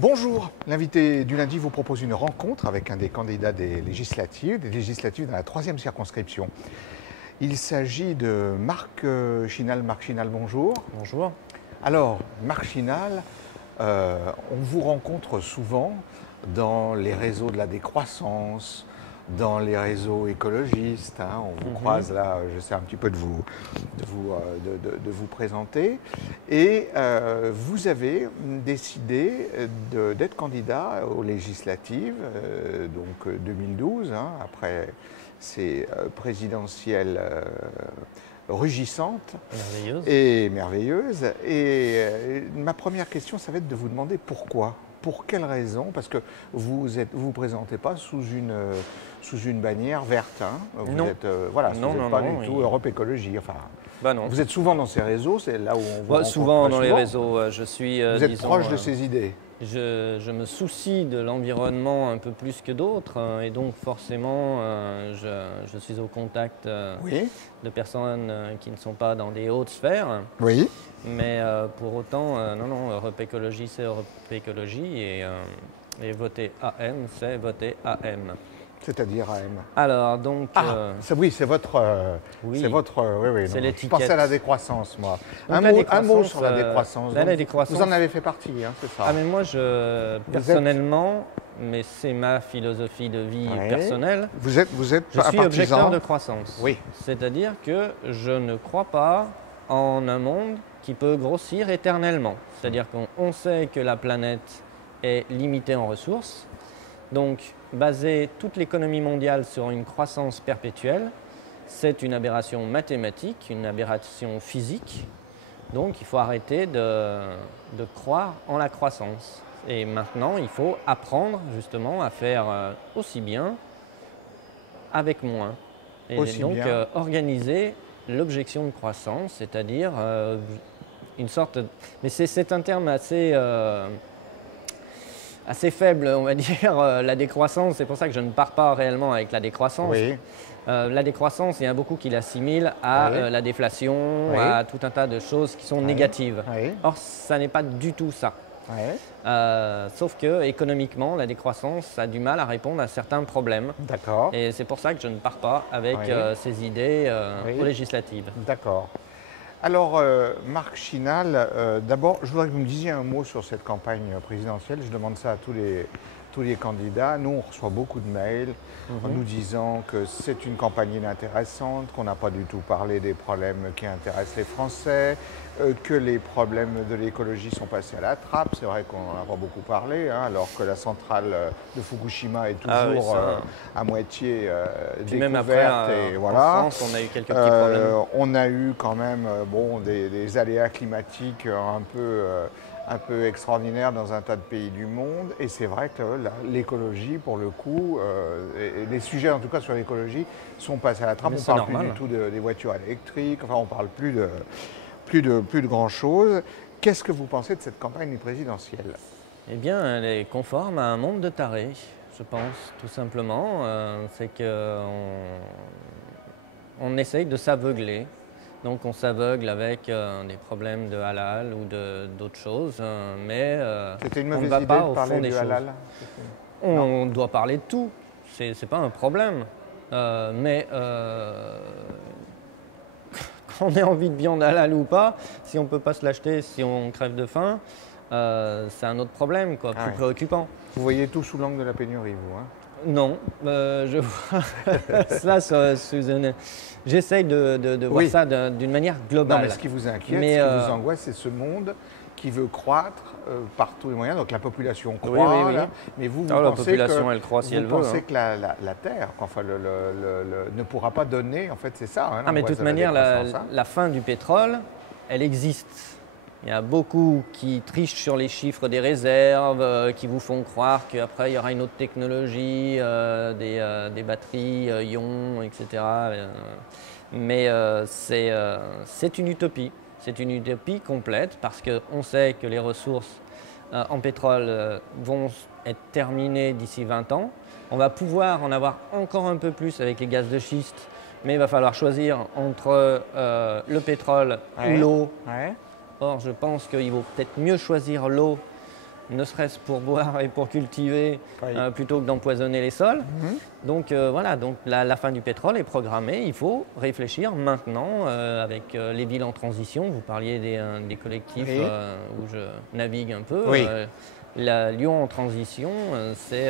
Bonjour, l'invité du lundi vous propose une rencontre avec un des candidats des législatives dans la 3e circonscription. Il s'agit de Marc Chinal. Marc Chinal, bonjour. Bonjour. Alors, Marc Chinal, on vous rencontre souvent dans les réseaux de la décroissance, dans les réseaux écologistes. On vous croise là, j'essaie un petit peu de vous présenter. Et vous avez décidé d'être candidat aux législatives, donc 2012, après ces présidentielles rugissantes et merveilleuses. Et ma première question, ça va être de vous demander pourquoi. Pour quelle raison? Parce que vous vous présentez pas sous une bannière verte. Vous non. Êtes, voilà, vous n'êtes pas du tout Europe Écologie. Enfin, non. Vous êtes souvent dans ces réseaux, c'est là où on vous rencontre souvent dans souvent. les réseaux. Je suis. Vous êtes proche de ces idées. Je me soucie de l'environnement un peu plus que d'autres, et donc forcément, je suis au contact de personnes qui ne sont pas dans des hautes sphères. Oui. Mais pour autant, non, Europe Écologie, c'est Europe Écologie, et voter AM, c'est voter AM. C'est-à-dire AM. Alors, donc... oui, c'est votre... oui, c'est l'étiquette. Je pensais à la décroissance, moi. Donc, un mot sur la décroissance. La décroissance. Vous en avez fait partie, c'est ça? Ah, mais moi, personnellement, mais c'est ma philosophie de vie personnelle. Vous êtes je suis objecteur de croissance. Oui. C'est-à-dire que je ne crois pas en un monde qui peut grossir éternellement. C'est-à-dire qu'on sait que la planète est limitée en ressources. Donc, baser toute l'économie mondiale sur une croissance perpétuelle, c'est une aberration mathématique, une aberration physique. Donc, il faut arrêter de croire en la croissance. Et maintenant, il faut apprendre justement à faire aussi bien avec moins. Et donc, organiser l'objection de croissance, c'est-à-dire une sorte... Mais c'est un terme assez faible, on va dire, la décroissance. C'est pour ça que je ne pars pas réellement avec la décroissance. Oui. La décroissance, il y a beaucoup qui l'assimilent à la déflation, à tout un tas de choses qui sont négatives. Or, ça n'est pas du tout ça. Sauf que économiquement, la décroissance a du mal à répondre à certains problèmes. D'accord. Et c'est pour ça que je ne pars pas avec ces idées aux législatives. D'accord. Alors, Marc Chinal, d'abord, je voudrais que vous me disiez un mot sur cette campagne présidentielle. Je demande ça à tous les candidats. Nous, on reçoit beaucoup de mails en nous disant que c'est une campagne inintéressante, qu'on n'a pas du tout parlé des problèmes qui intéressent les Français, que les problèmes de l'écologie sont passés à la trappe. C'est vrai qu'on n'en a pas beaucoup parlé, alors que la centrale de Fukushima est toujours à moitié découverte. Même après, en France, on a eu quelques petits problèmes. On a eu quand même des aléas climatiques un peu extraordinaire dans un tas de pays du monde. Et c'est vrai que l'écologie, pour le coup, et les sujets en tout cas sur l'écologie, sont passés à la trappe. On ne parle plus du tout des voitures électriques, enfin on ne parle plus de grand-chose. Qu'est-ce que vous pensez de cette campagne présidentielle? Eh bien, elle est conforme à un monde de tarés, je pense, tout simplement. C'est qu'on essaye de s'aveugler. Donc on s'aveugle avec des problèmes de halal ou d'autres choses, mais c'était une on ne mauvaise va idée pas de au parler fond des du choses. halal. On doit parler de tout, c'est pas un problème. Mais quand on a envie de viande halal ou pas, si on ne peut pas se l'acheter, si on crève de faim, c'est un autre problème, plus préoccupant. Vous voyez tout sous l'angle de la pénurie, vous, Non, je vois cela sous une... J'essaye de voir ça d'une manière globale. Non, mais ce qui vous inquiète, ce qui vous angoisse, c'est ce monde qui veut croître par tous les moyens. Donc la population croît, oui. Mais vous la pensez population, elle croît si elle veut. Vous pensez que la Terre, ne pourra pas donner, en fait, c'est ça. Mais de toute manière, la fin du pétrole, elle existe. Il y a beaucoup qui trichent sur les chiffres des réserves, qui vous font croire qu'après il y aura une autre technologie, des batteries, ions, etc. Mais c'est une utopie. C'est une utopie complète parce qu'on sait que les ressources en pétrole vont être terminées d'ici 20 ans. On va pouvoir en avoir encore un peu plus avec les gaz de schiste, mais il va falloir choisir entre le pétrole ou l'eau. Or, je pense qu'il vaut peut-être mieux choisir l'eau ne serait-ce pour boire et pour cultiver, Oui. plutôt que d'empoisonner les sols. Mhm. Donc voilà, donc la fin du pétrole est programmée. Il faut réfléchir maintenant avec les villes en transition. Vous parliez des collectifs Oui. où je navigue un peu. Oui. La Lyon en transition, c'est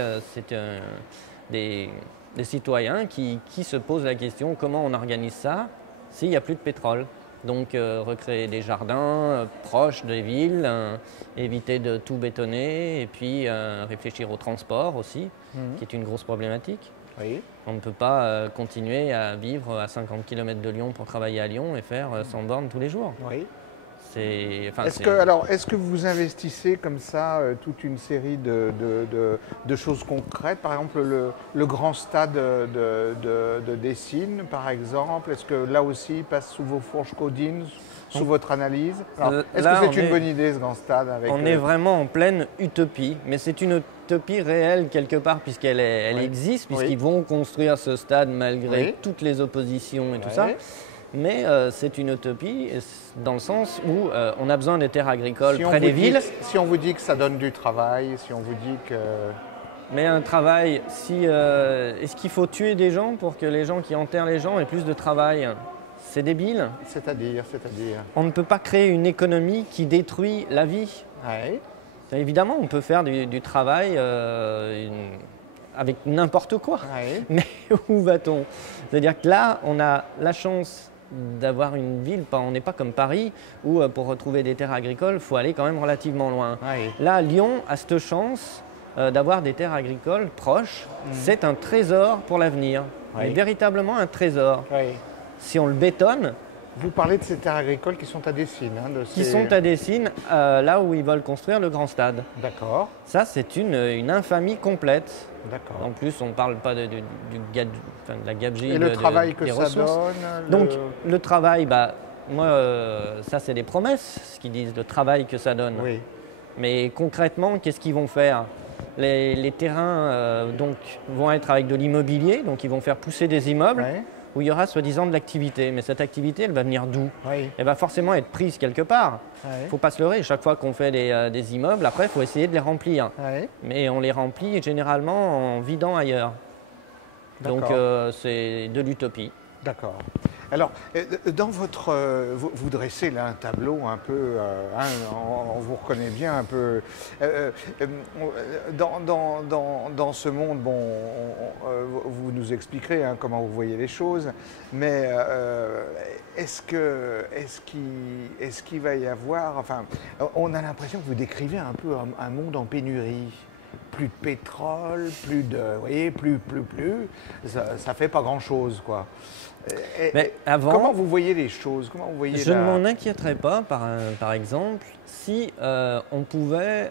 des citoyens qui se posent la question comment on organise ça s'il n'y a plus de pétrole. Donc recréer des jardins proches des villes, éviter de tout bétonner et puis réfléchir au transport aussi, qui est une grosse problématique. Oui. On ne peut pas continuer à vivre à 50 km de Lyon pour travailler à Lyon et faire 100 bornes tous les jours. Oui. Est-ce Est-ce que vous investissez comme ça toute une série de choses concrètes? Par exemple, le grand stade de Dessines, par exemple, est-ce que là aussi il passe sous vos fourches codines, sous votre analyse? Est-ce que c'est une bonne idée ce grand stade On est vraiment en pleine utopie, mais c'est une utopie réelle quelque part puisqu'elle Oui. existe, Oui. puisqu'ils vont construire ce stade malgré Oui. toutes les oppositions et tout Ouais. ça. Mais c'est une utopie dans le sens où on a besoin des terres agricoles près des villes. Si on vous dit que ça donne du travail, si on vous dit que... Mais un travail, est-ce qu'il faut tuer des gens pour que les gens qui enterrent les gens aient plus de travail? C'est débile. C'est-à-dire... On ne peut pas créer une économie qui détruit la vie. Oui. Évidemment, on peut faire du travail avec n'importe quoi. Oui. Mais où va-t-on? C'est-à-dire que là, on a la chance d'avoir une ville, on n'est pas comme Paris, où pour retrouver des terres agricoles, il faut aller quand même relativement loin. Oui. Là, Lyon a cette chance d'avoir des terres agricoles proches. C'est un trésor pour l'avenir. Oui. Mais véritablement un trésor. Oui. Si on le bétonne, Vous parlez de ces terres agricoles qui sont à Dessines. qui sont à Dessines, là où ils veulent construire le grand stade. D'accord, Ça, c'est une infamie complète. d'accord. En plus, on ne parle pas de la gabegie Et le travail que des ça ressources. donne Donc, le travail, moi, ça, c'est des promesses, ce qu'ils disent, le travail que ça donne. Oui, Mais concrètement, qu'est-ce qu'ils vont faire? Les terrains donc, vont être avec de l'immobilier, donc ils vont faire pousser des immeubles oui, où il y aura soi-disant de l'activité. Mais cette activité, elle va venir d'où? oui, Elle va forcément être prise quelque part. Il oui, ne faut pas se leurrer, chaque fois qu'on fait des immeubles, après, il faut essayer de les remplir. oui. Mais on les remplit généralement en vidant ailleurs. Donc D'accord. c'est de l'utopie. D'accord. Alors, dans votre, vous dressez là un tableau un peu, on vous reconnaît bien un peu. Dans ce monde, bon, vous nous expliquerez comment vous voyez les choses, mais est-ce qu'il va y avoir, enfin, on a l'impression que vous décrivez un peu un monde en pénurie. Plus de pétrole, plus de, vous voyez, plus, ça fait pas grand-chose, quoi. Mais avant, Comment vous voyez les choses? Comment vous voyez je ne m'en inquiéterais pas, par exemple, si on pouvait,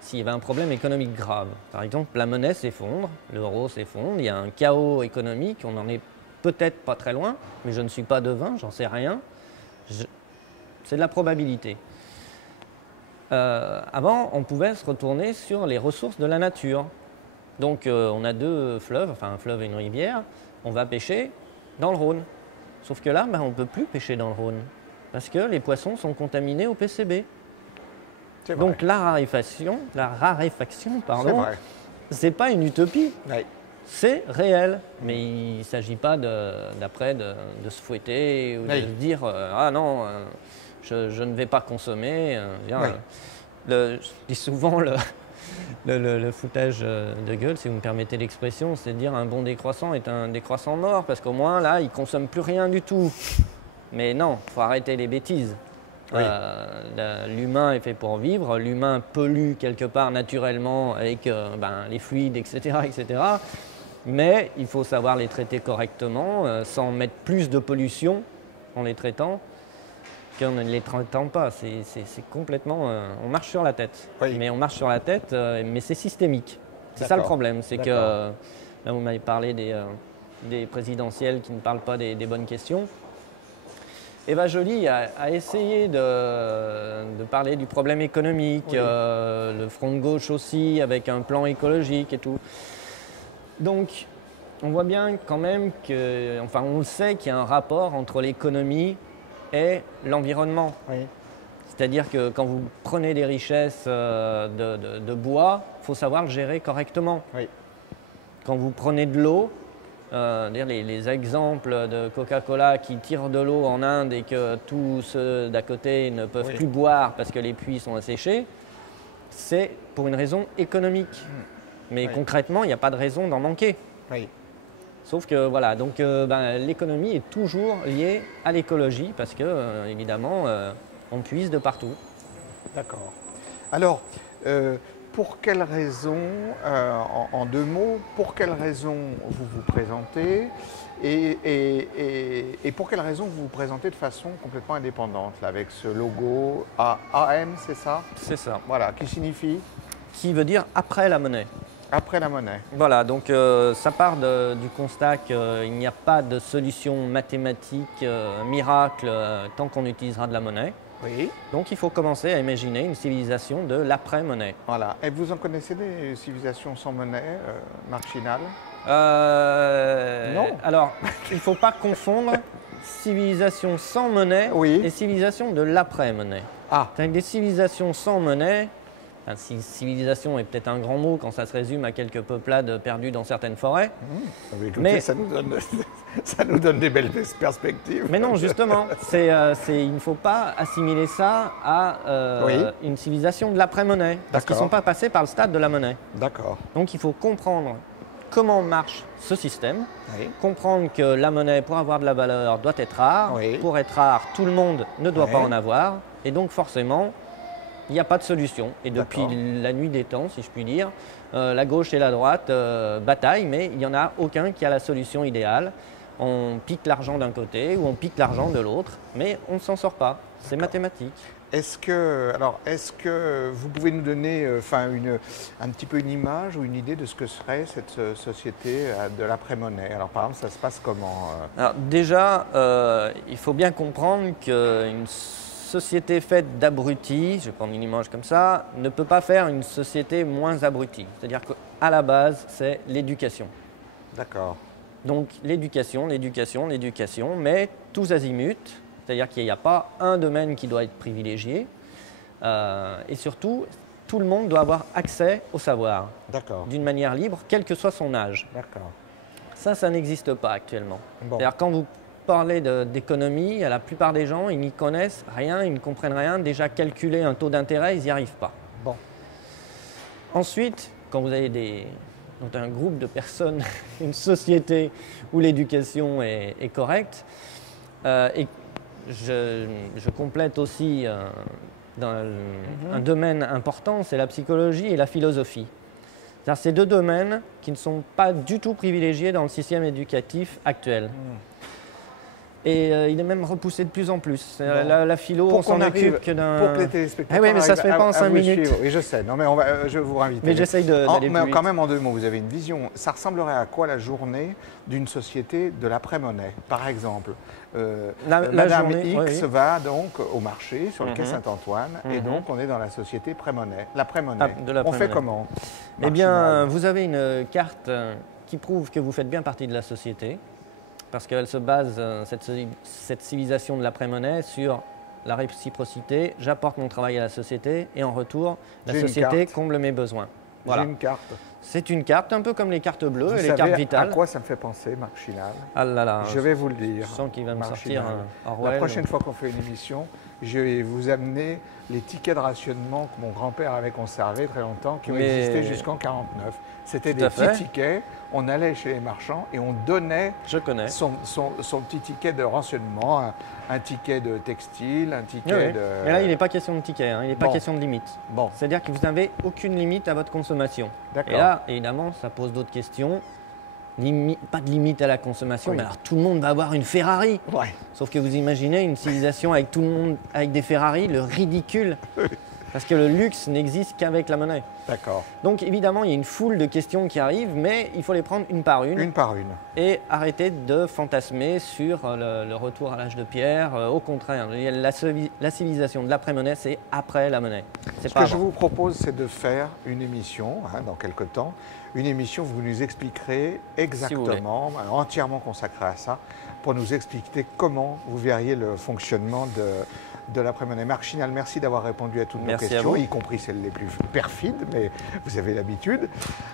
s'il y avait un problème économique grave. Par exemple, la monnaie s'effondre, l'euro s'effondre, il y a un chaos économique, on n'en est peut-être pas très loin, mais je ne suis pas devin, j'en sais rien. C'est de la probabilité. Avant, on pouvait se retourner sur les ressources de la nature. Donc, on a deux fleuves, enfin un fleuve et une rivière, on va pêcher dans le Rhône. Sauf que là, on ne peut plus pêcher dans le Rhône, parce que les poissons sont contaminés au PCB. C'est vrai. Donc la raréfaction, C'est vrai. c'est pas une utopie, Oui. c'est réel. Mais il ne s'agit pas d'après de se fouetter ou de Oui. se dire ah non, je ne vais pas consommer. Oui. Je dis souvent le foutage de gueule, si vous me permettez l'expression, c'est de dire un bon décroissant est un décroissant mort, parce qu'au moins là, il ne consomme plus rien du tout. Mais non, il faut arrêter les bêtises. Oui. L'humain est fait pour vivre, l'humain pollue quelque part naturellement avec les fluides, etc., etc. Mais il faut savoir les traiter correctement, sans mettre plus de pollution en les traitant qu'en ne les traitant pas. C'est complètement... on marche sur la tête. Oui. Mais on marche sur la tête, mais c'est systémique. C'est ça le D'accord. problème, c'est que... D'accord. Là, vous m'avez parlé des présidentielles qui ne parlent pas des bonnes questions. Eva Joly a essayé de parler du problème économique, Oui. le front de gauche aussi, avec un plan écologique et tout. Donc, on voit bien quand même on le sait qu'il y a un rapport entre l'économie et l'environnement. Oui. C'est-à-dire que quand vous prenez des richesses de bois, il faut savoir le gérer correctement. Oui. Quand vous prenez de l'eau, les exemples de Coca-Cola qui tirent de l'eau en Inde et que tous ceux d'à côté ne peuvent plus boire parce que les puits sont asséchés, c'est pour une raison économique. Mais concrètement, il n'y a pas de raison d'en manquer. Oui. Sauf que voilà, donc l'économie est toujours liée à l'écologie parce que évidemment, on puise de partout. D'accord. Alors, pour quelles raisons, en deux mots, pour quelles raisons vous vous présentez et pour quelles raisons vous vous présentez de façon complètement indépendante, là, avec ce logo AM, c'est ça? C'est ça. Voilà, qui signifie? Qui veut dire après la monnaie. Après la monnaie. Voilà, donc ça part du constat qu'il n'y a pas de solution mathématique miracle tant qu'on utilisera de la monnaie. Oui. Donc il faut commencer à imaginer une civilisation de l'après-monnaie. Voilà. Et vous en connaissez des civilisations sans monnaie, Marchinal? Non. Alors, il ne faut pas confondre civilisation sans monnaie et civilisation de l'après-monnaie. Ah. Avec des civilisations sans monnaie, enfin, civilisation est peut-être un grand mot quand ça se résume à quelques peuplades perdues dans certaines forêts. Écoutez, mais ça nous donne des belles perspectives. Mais non, justement, il ne faut pas assimiler ça à une civilisation de l'après-monnaie, parce qu'ils ne sont pas passés par le stade de la monnaie. D'accord. Donc il faut comprendre comment marche ce système, comprendre que la monnaie, pour avoir de la valeur, doit être rare. Pour être rare, tout le monde ne doit pas en avoir. Et donc forcément, il n'y a pas de solution. Et depuis la nuit des temps, si je puis dire, la gauche et la droite bataillent, mais il n'y en a aucun qui a la solution idéale. On pique l'argent d'un côté ou on pique l'argent de l'autre, mais on ne s'en sort pas. C'est mathématique. Est-ce que vous pouvez nous donner un petit peu une image ou une idée de ce que serait cette société de l'après-monnaie? Alors par exemple, ça se passe comment? Alors déjà, il faut bien comprendre qu'une société faite d'abrutis, je vais prendre une image comme ça, ne peut pas faire une société moins abrutie. C'est-à-dire qu'à la base, c'est l'éducation. D'accord. Donc l'éducation, l'éducation, l'éducation, mais tous azimuts. C'est-à-dire qu'il n'y a pas un domaine qui doit être privilégié. Et surtout, tout le monde doit avoir accès au savoir. D'accord. D'une manière libre, quel que soit son âge. D'accord. Ça n'existe pas actuellement. Bon. C'est-à-dire quand vous parlez d'économie, la plupart des gens, ils n'y connaissent rien, ils ne comprennent rien. Déjà calculer un taux d'intérêt, ils n'y arrivent pas. Bon. Ensuite, quand vous avez un groupe de personnes, une société où l'éducation est correcte, et je complète aussi dans un domaine important, c'est la psychologie et la philosophie. C'est deux domaines qui ne sont pas du tout privilégiés dans le système éducatif actuel. Et il est même repoussé de plus en plus. La philo, on s'en occupe que d'un... Pour que les téléspectateurs oui, mais ça se fait pas en 5 minutes. Oui, je sais. Non, mais je vais vous inviter. Mais j'essaye d'aller plus vite. Quand même, en deux mots, vous avez une vision. Ça ressemblerait à quoi la journée d'une société de l'après-monnaie? Par exemple, Madame X va donc au marché sur le quai Saint-Antoine et donc on est dans la société pré-monnaie. L'après-monnaie. On fait comment? Eh bien, vous avez une carte qui prouve que vous faites bien partie de la société. Parce qu'elle se base, cette civilisation de l'après-monnaie, sur la réciprocité. J'apporte mon travail à la société et en retour, la société comble mes besoins. Voilà. J'ai une carte. C'est une carte, un peu comme les cartes bleues vous et les cartes vitales. À quoi ça me fait penser, Marchinal? Ah là là, je vais vous le dire. Je sens qu'il va me sortir La prochaine fois qu'on fait une émission, je vais vous amener les tickets de rationnement que mon grand-père avait conservés très longtemps, qui ont existé jusqu'en 1949. C'était des petits tickets. On allait chez les marchands et on donnait son petit ticket de rationnement, un ticket de textile, un ticket de... Mais là, il n'est pas question de ticket, il n'est pas question de limite. Bon. C'est-à-dire que vous n'avez aucune limite à votre consommation. Et là, évidemment, ça pose d'autres questions. Pas de limite à la consommation, mais alors tout le monde va avoir une Ferrari. Sauf que vous imaginez une civilisation avec tout le monde avec des Ferrari, le ridicule. Parce que le luxe n'existe qu'avec la monnaie. D'accord. Donc évidemment, il y a une foule de questions qui arrivent, mais il faut les prendre une par une. Une par une. Et arrêter de fantasmer sur le retour à l'âge de pierre. Au contraire, la civilisation de l'après-monnaie, c'est après la monnaie. Ce que je vous propose, c'est de faire une émission, dans quelques temps, une émission où vous nous expliquerez exactement, entièrement consacrée à ça, pour nous expliquer comment vous verriez le fonctionnement de l'après-monnaie. Marc Chinal, merci d'avoir répondu à toutes nos Merci questions, y compris celles les plus perfides, mais vous avez l'habitude.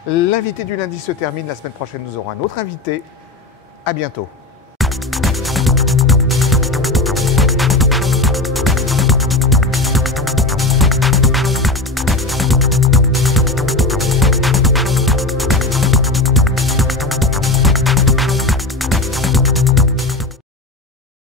L'invité du lundi se termine. La semaine prochaine, nous aurons un autre invité. À bientôt.